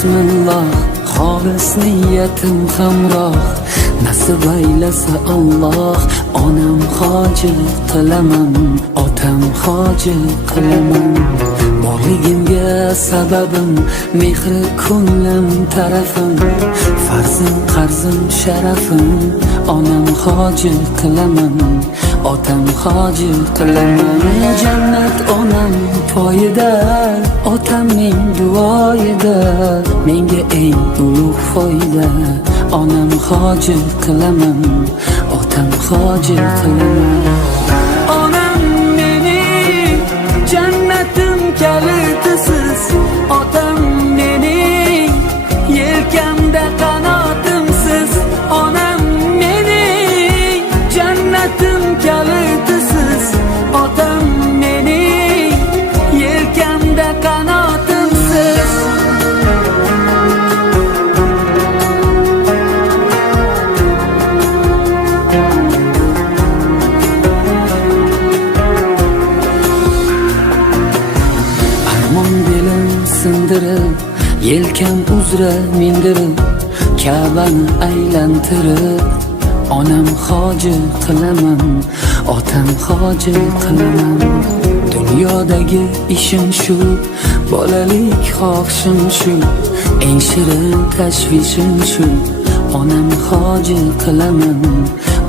bismillah, xolis niyatim hamroh, nasib aylasa Alloh. Onam hoji qilaman, otam hoji qilaman. Borligimga sababim mehri ko'nglim tarafim, farzim qarzim sharafim. Onam hoji qilaman, otam hoji qilaman. Jannat onam poyida, otamning duoyida, menga eng ulug' foyda. Onam hoji qilaman, otam hoji qilaman. Onam mening jannatim kalitisiz, otam mening yelkamda qanotimsiz. Onam mening jannatim kalitisiz, otam mening yelkamda qanotimsiz. Armon belim sindirib, yelkam uzra mindirib, Ka'bani aylantirib, onam hoji qilaman, otam hoji qilaman. Dunyodagi ishim shu, bolalik xohishim shu, eng shirin tashvishim shu. Onam hoji qilaman,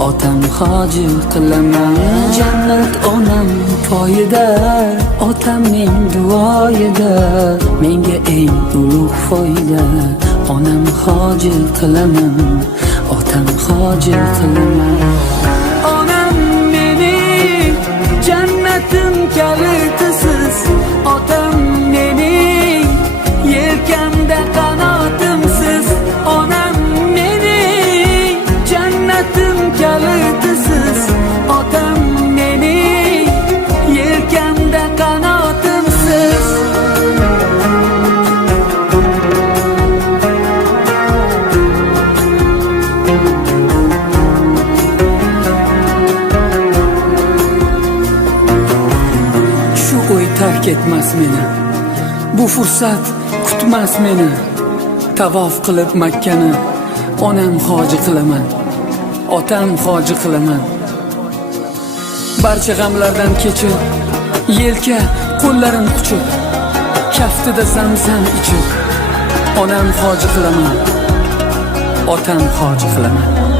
otam hoji qilaman. Jannat onam poyida, otamning duoyida, menga eng ulug' foyda. Onam hoji qilaman, otam hoji qilaman. Onam mening jannatim kalitisiz, otam mening yelkamda qanotimsiz. Onam mening jannatim kalitisiz, otam mening yelkamda qanotimsiz. Shu o'y tark etmas meni, bu fursat kutmas meni. Tavof qilib Makkani onam hoji qilaman, otam hoji qilaman. Barcha g'amlardan kechib, yelka qo'llarim quchib, kaftida zamzam ichib, onam hoji qilaman, otam hoji qilaman.